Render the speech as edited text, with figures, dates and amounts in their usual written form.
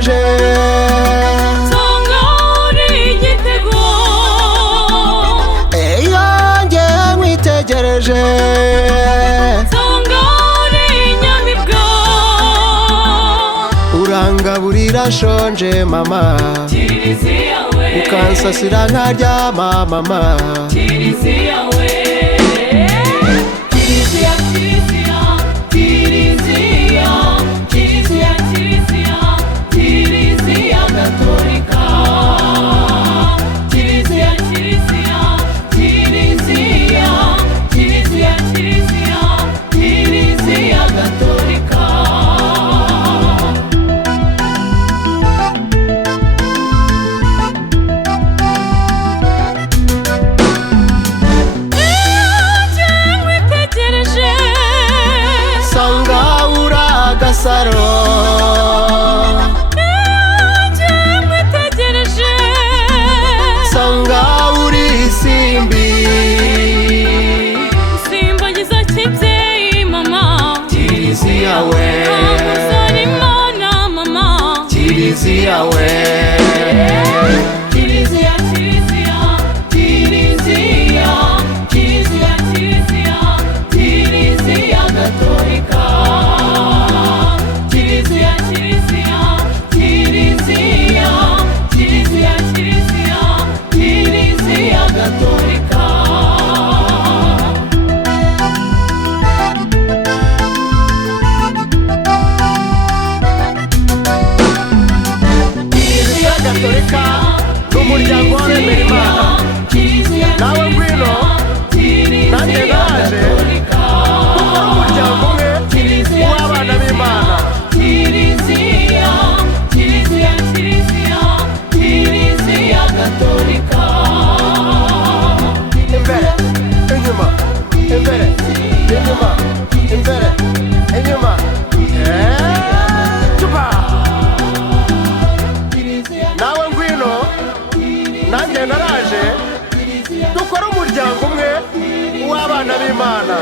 mwitegereje nsanga uri igitego iyo njye mwitegereje nsanga uri inyamibwa urangaburira nshonje mama Kiliziya we ukansasira nkaryama mama Kiliziya we Kiliziya Kiliziya Kiliziya Kiliziya Kiliziya Kiliziya Gatolika Kiliziya Kiliziya Kiliziya Kiliziya Kiliziya Kiliziya Gatolika sanga uragasaro sanga uri isimbi simbagiza kibyeyi mama Kiliziya we Imana mama Kiliziya we Kiliziya Kiliziya Kiliziya Kiliziya Kiliziya Kiliziya Gatolika Kiliziya Kiliziya Kiliziya Kiliziya Kiliziya Kiliziya Gatolika Kiliziya Gatolika n'umuryango w'abemera Imana nawe ngwino nanjye ndaje dukora umuryango umwe w'abana b'Imana Kiliziya Kiliziya Kiliziya Kiliziya Gatolika imbere inyuma imbere inyuma imbere inyuma tuba nawe ngwino nanjye naraje dukora umuryango umwe w'abana b'Imana